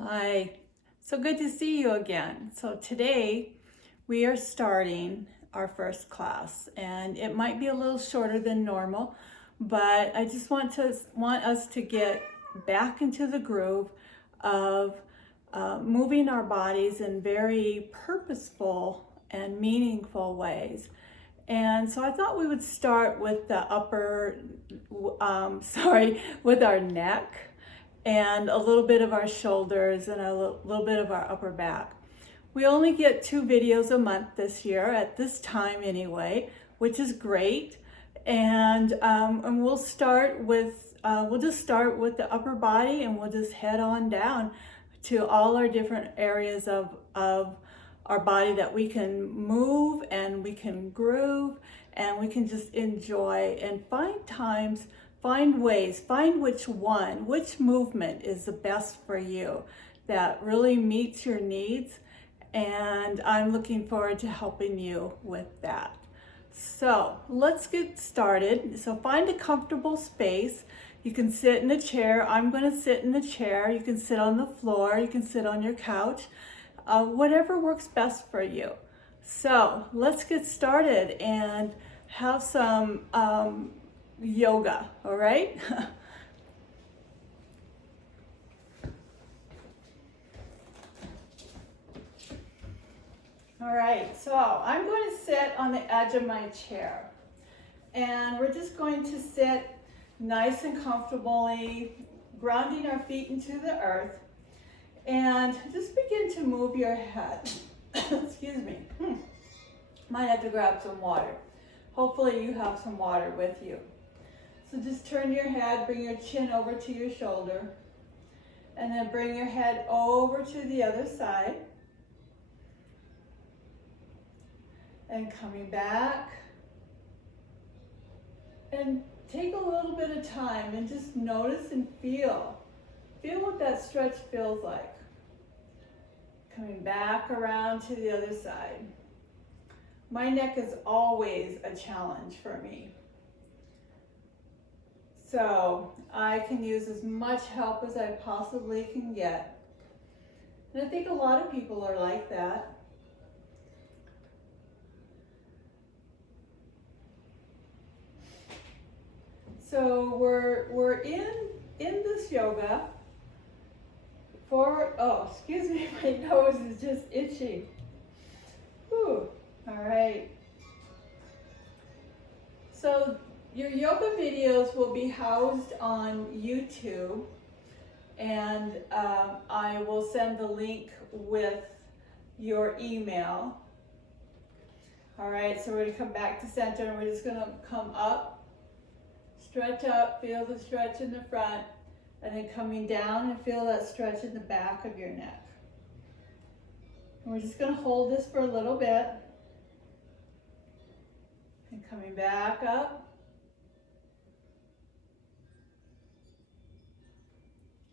Hi, so good to see you again. So today we are starting our first class, and it might be a little shorter than normal, but I just want us to get back into the groove of moving our bodies in very purposeful and meaningful ways. And so I thought we would start with the with our neck and a little bit of our shoulders and a little bit of our upper back. We only get 2 videos a month this year at this time anyway, which is great. And we'll start with, we'll just start with the upper body, and we'll just head on down to all our different areas of our body that we can move and we can groove and we can just enjoy and find ways, find which movement is the best for you that really meets your needs. And I'm looking forward to helping you with that. So let's get started. So find a comfortable space. You can sit in a chair. I'm going to sit in the chair. You can sit on the floor. You can sit on your couch. Whatever works best for you. So let's get started and have some yoga, all right? All right, so I'm going to sit on the edge of my chair, and we're just going to sit nice and comfortably, grounding our feet into the earth, and just begin to move your head. Excuse me. Might have to grab some water. Hopefully you have some water with you. So just turn your head, bring your chin over to your shoulder, and then bring your head over to the other side. And coming back. And take a little bit of time and just notice and feel. Feel what that stretch feels like. Coming back around to the other side. My neck is always a challenge for me. So I can use as much help as I possibly can get. And I think a lot of people are like that. So we're in this yoga for, oh, excuse me, my nose is just itchy. Whew, all right. So your yoga videos will be housed on YouTube, and I will send the link with your email. All right, so we're gonna come back to center, and we're just gonna come up, stretch up, feel the stretch in the front, and then coming down and feel that stretch in the back of your neck. And we're just gonna hold this for a little bit. And coming back up.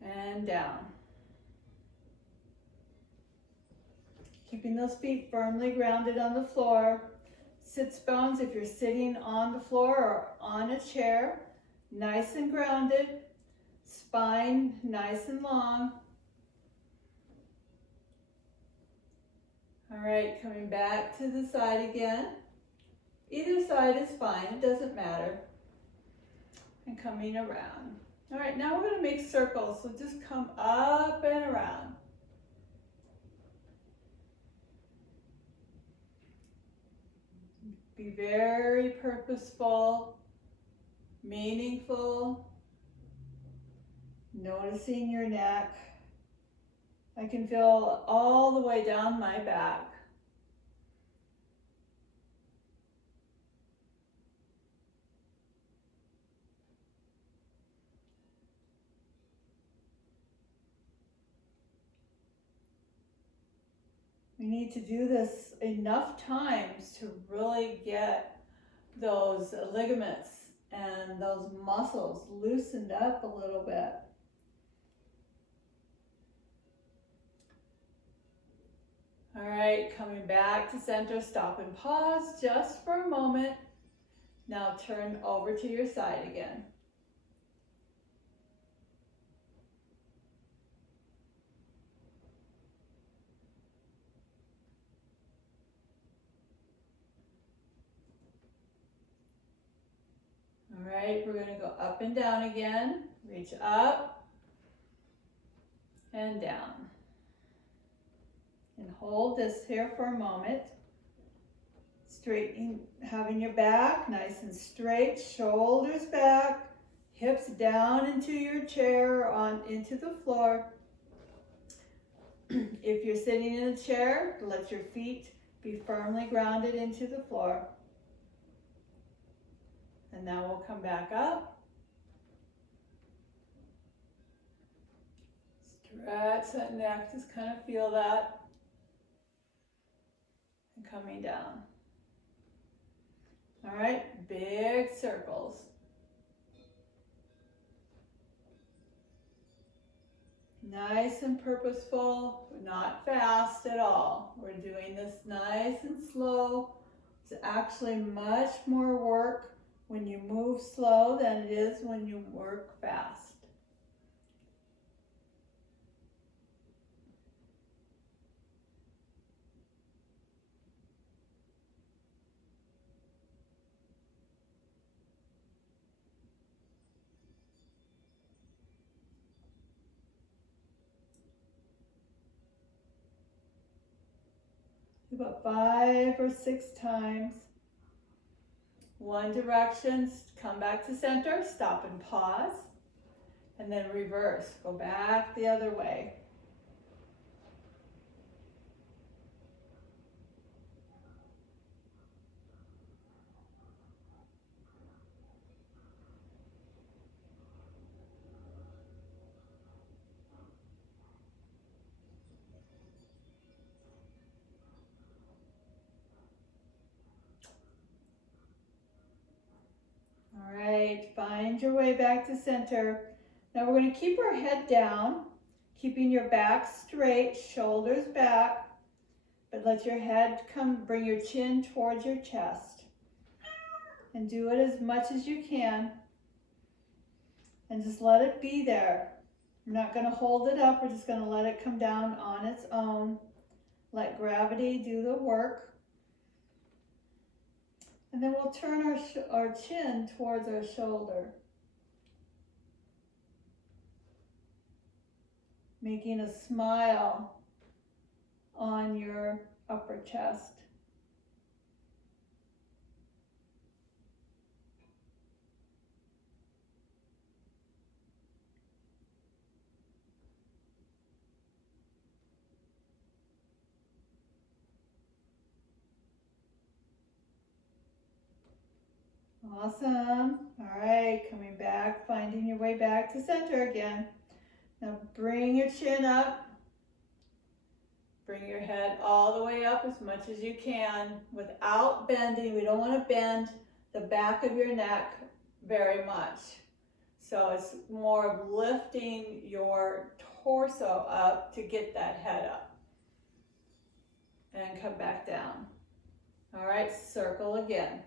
And down. Keeping those feet firmly grounded on the floor. Sits bones if you're sitting on the floor or on a chair. Nice and grounded. Spine nice and long. All right, coming back to the side again. Either side is fine, it doesn't matter. And coming around. All right, now we're going to make circles, so just come up and around. Be very purposeful, meaningful, noticing your neck. I can feel all the way down my back. We need to do this enough times to really get those ligaments and those muscles loosened up a little bit. All right, coming back to center, stop and pause just for a moment. Now turn over to your side again. All right, we're going to go up and down again. Reach up and down. And hold this here for a moment. Straightening, having your back nice and straight, shoulders back, hips down into your chair, into the floor. If you're sitting in a chair, let your feet be firmly grounded into the floor. And now we'll come back up. Stretch that neck, just kind of feel that. And coming down. All right, big circles. Nice and purposeful, not fast at all. We're doing this nice and slow. It's actually much more work when you move slow than it is when you work fast. About 5 or 6 times. One direction, come back to center, stop and pause, and then reverse. Go back the other way. All right, find your way back to center. Now we're going to keep our head down, keeping your back straight, shoulders back, but let your head bring your chin towards your chest. And do it as much as you can. And just let it be there. We're not going to hold it up, we're just going to let it come down on its own. Let gravity do the work. And then we'll turn our chin towards our shoulder. Making a smile on your upper chest. Awesome. All right, coming back, finding your way back to center again. Now bring your chin up. Bring your head all the way up as much as you can without bending. We don't want to bend the back of your neck very much. So it's more of lifting your torso up to get that head up. And come back down. All right, circle again.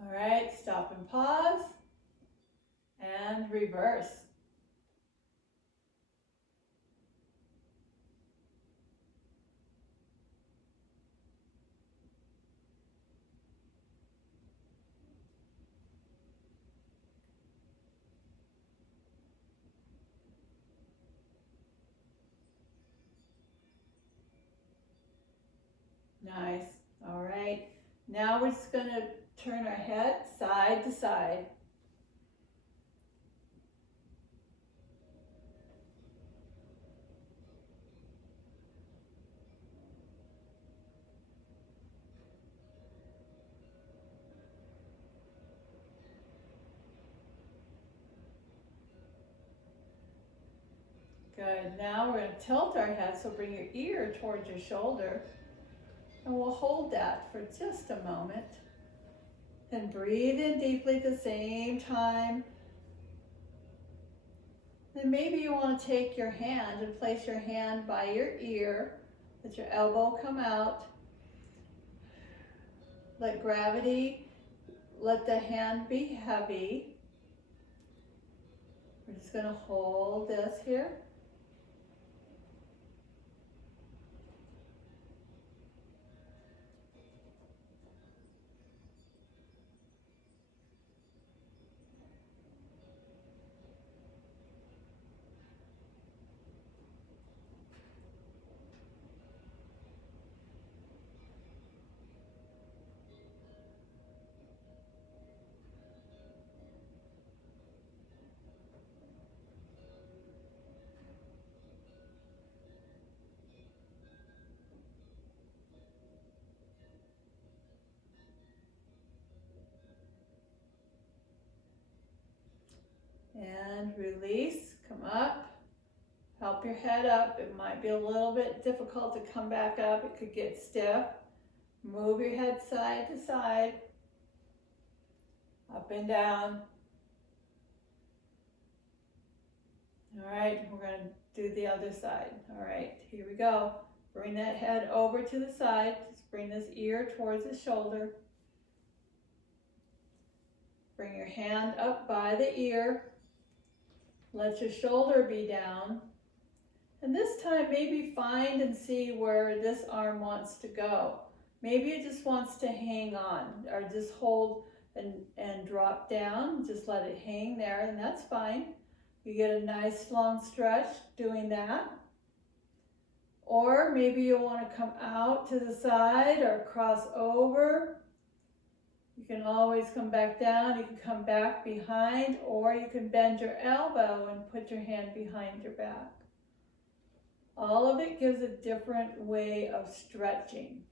All right, stop and pause, and reverse. Nice. All right. Now we're just going to turn our head side to side. Good. Now we're going to tilt our head, so bring your ear towards your shoulder. And we'll hold that for just a moment. And breathe in deeply at the same time. Then maybe you want to take your hand and place your hand by your ear. Let your elbow come out. Let gravity, let the hand be heavy. We're just going to hold this here. And release, come up, help your head up. It might be a little bit difficult to come back up. It could get stiff. Move your head side to side, up and down. All right, we're going to do the other side. All right, here we go. Bring that head over to the side. Just bring this ear towards the shoulder. Bring your hand up by the ear. Let your shoulder be down. And this time, maybe find and see where this arm wants to go. Maybe it just wants to hang on, or just hold and drop down. Just let it hang there, and that's fine. You get a nice long stretch doing that. Or maybe you want to come out to the side or cross over. You can always come back down. You can come back behind, or you can bend your elbow and put your hand behind your back. All of it gives a different way of stretching.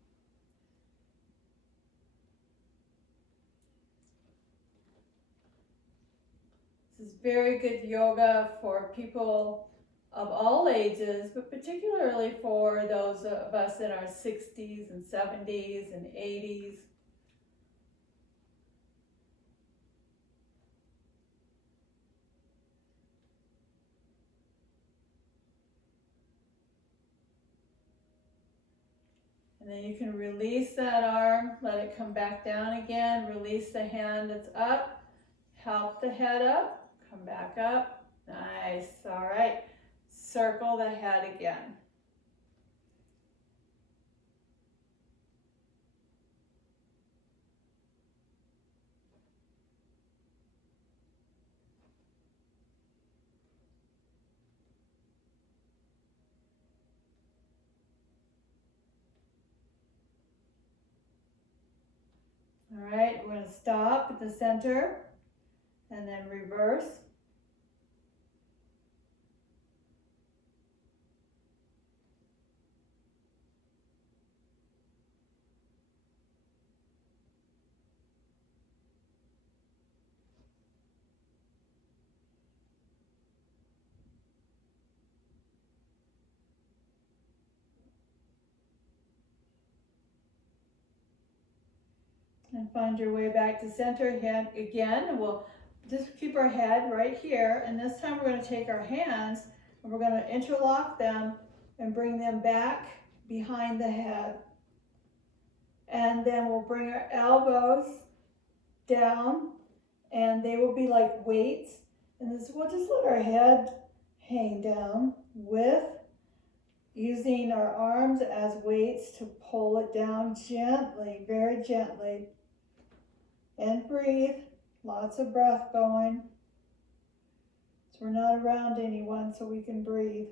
This is very good yoga for people of all ages, but particularly for those of us in our 60s and 70s and 80s. And then you can release that arm, let it come back down again, release the hand that's up, help the head up, come back up. Nice, all right. Circle the head again. All right, we're going to stop at the center and then reverse. And find your way back to center again. And we'll just keep our head right here. And this time we're going to take our hands and we're going to interlock them and bring them back behind the head. And then we'll bring our elbows down and they will be like weights. And this, we'll just let our head hang down with using our arms as weights to pull it down gently, very gently. And breathe, lots of breath going. So we're not around anyone, so we can breathe.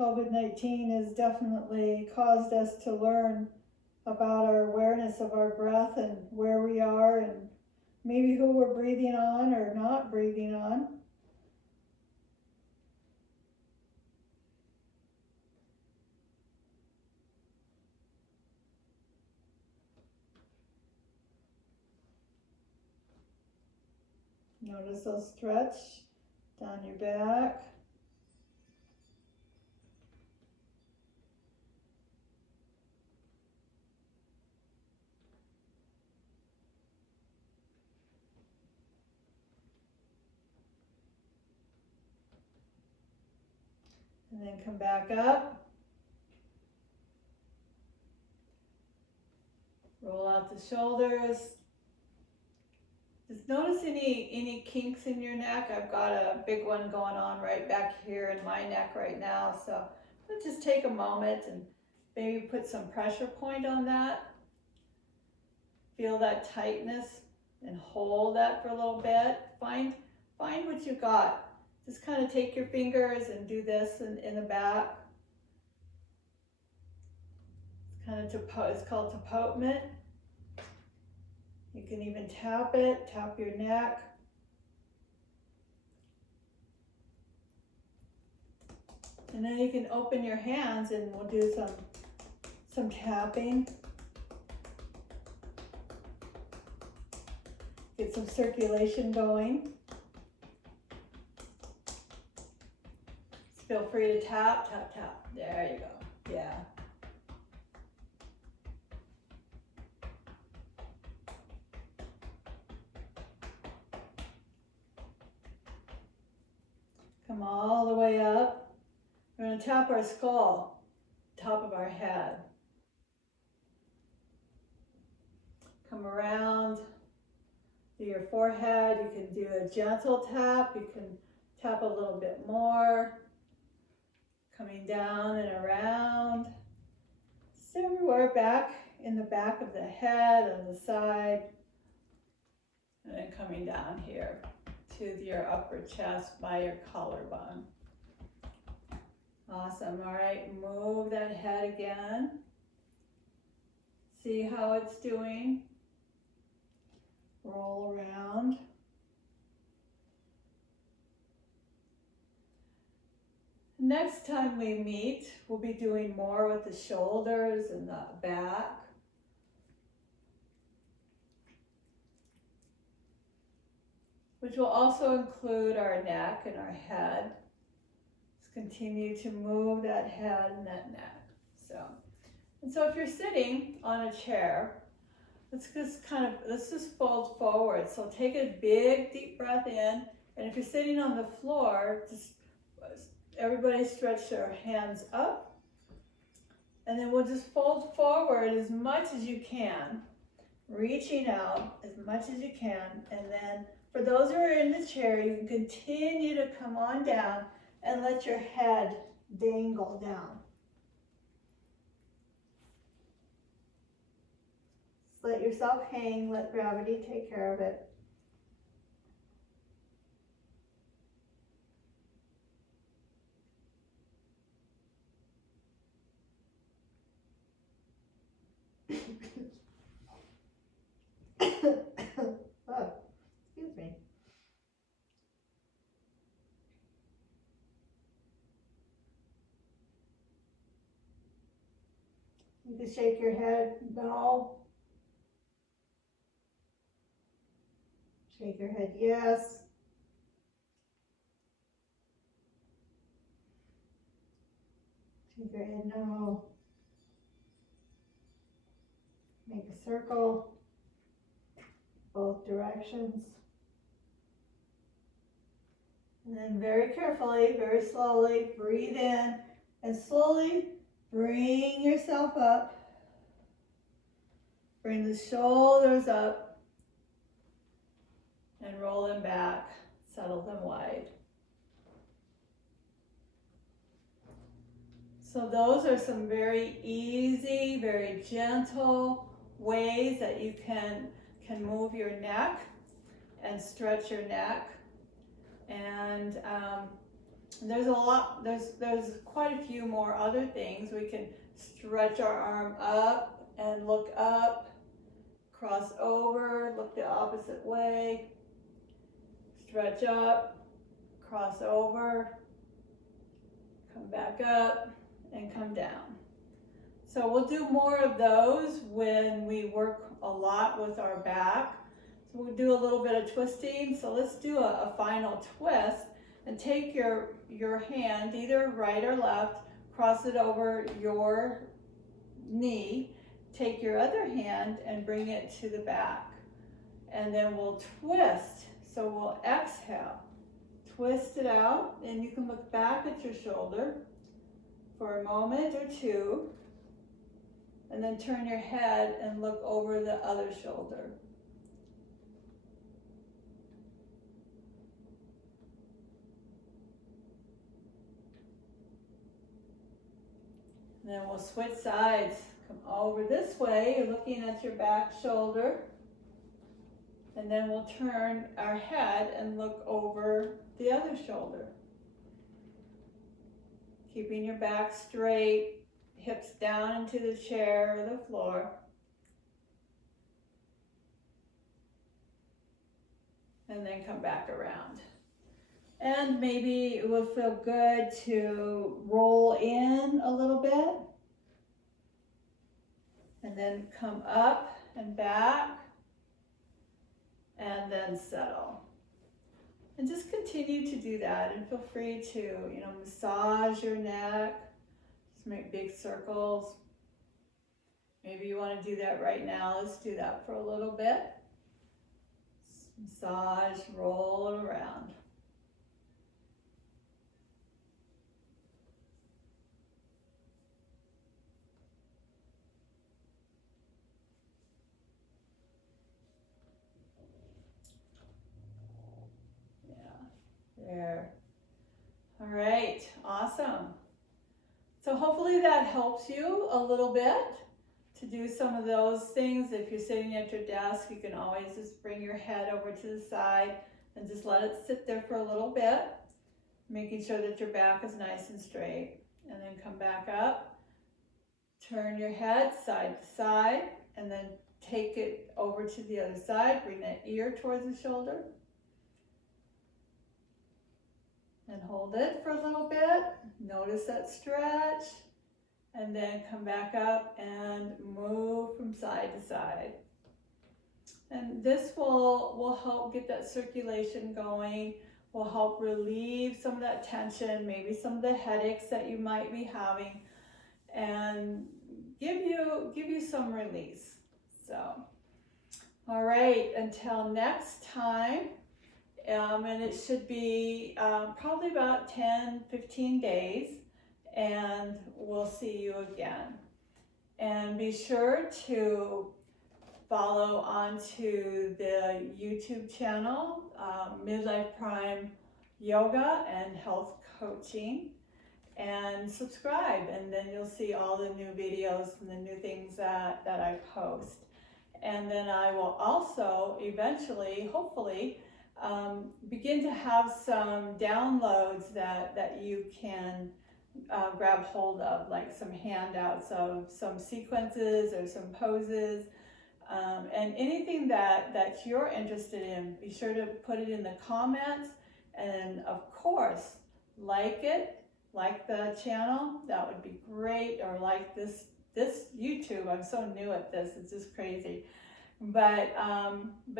COVID-19 has definitely caused us to learn about our awareness of our breath and where we are and maybe who we're breathing on or not breathing on. Notice they'll stretch down your back. And then come back up. Roll out the shoulders. Just notice any kinks in your neck. I've got a big one going on right back here in my neck right now. So let's just take a moment and maybe put some pressure point on that. Feel that tightness and hold that for a little bit. Find what you got. Just kind of take your fingers and do this in the back. It's called tapotement. You can even tap it, tap your neck. And then you can open your hands and we'll do some tapping. Get some circulation going. Feel free to tap, tap, tap. There you go. Yeah. Come all the way up. We're going to tap our skull, top of our head. Come around to your forehead. You can do a gentle tap. You can tap a little bit more. Coming down and around. Just everywhere back in the back of the head, on the side. And then coming down here to your upper chest by your collarbone. Awesome. All right, move that head again. See how it's doing. Roll around. Next time we meet, we'll be doing more with the shoulders and the back. Which will also include our neck and our head. Just continue to move that head and that neck. So if you're sitting on a chair, let's just fold forward. So take a big deep breath in, and if you're sitting on the floor, just everybody stretch their hands up, and then we'll just fold forward as much as you can, reaching out as much as you can, and then for those who are in the chair, you can continue to come on down and let your head dangle down. Just let yourself hang, let gravity take care of it. Oh, excuse me. You can shake your head, no. Shake your head, yes. Shake your head, no. Make a circle, both directions. And then very carefully, very slowly, breathe in and slowly bring yourself up. Bring the shoulders up and roll them back, settle them wide. So those are some very easy, very gentle ways that you can move your neck and stretch your neck. And there's quite a few more other things. We can stretch our arm up and look up, cross over, look the opposite way, stretch up, cross over, come back up, and come down. So we'll do more of those when we work a lot with our back. So we'll do a little bit of twisting. So let's do a final twist. and take your hand, either right or left, cross it over your knee, take your other hand and bring it to the back. And then we'll twist. So we'll exhale, twist it out, and you can look back at your shoulder for a moment or two, and then turn your head and look over the other shoulder. And then we'll switch sides. Come over this way, you're looking at your back shoulder. And then we'll turn our head and look over the other shoulder. Keeping your back straight, hips down into the chair or the floor. And then come back around. And maybe it will feel good to roll in a little bit. And then come up and back. And then settle. And just continue to do that, and feel free to, massage your neck. Just make big circles. Maybe you want to do that right now. Let's do that for a little bit. Massage, roll it around. There. All right, awesome. So hopefully that helps you a little bit to do some of those things. If you're sitting at your desk, you can always just bring your head over to the side and just let it sit there for a little bit, making sure that your back is nice and straight. And then come back up, turn your head side to side, and then take it over to the other side. Bring that ear towards the shoulder. And hold it for a little bit. Notice that stretch. And then come back up and move from side to side. And this will help get that circulation going, will help relieve some of that tension, maybe some of the headaches that you might be having, and give you some release. So, all right, until next time. And it should be probably about 10-15 days, and we'll see you again. And be sure to follow onto the YouTube channel, Midlife Prime Yoga and Health Coaching, and subscribe, and then you'll see all the new videos and the new things that I post. And then I will also eventually, hopefully, begin to have some downloads that you can grab hold of, like some handouts of some sequences or some poses, and anything that you're interested in. Be sure to put it in the comments, and of course, like the channel. That would be great. Or like this YouTube. I'm so new at this, it's just crazy, but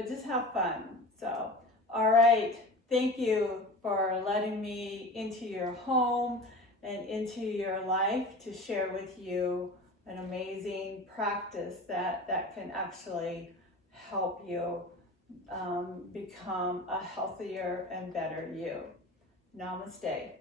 just have fun. So, all right, thank you for letting me into your home and into your life to share with you an amazing practice that can actually help you become a healthier and better you. Namaste.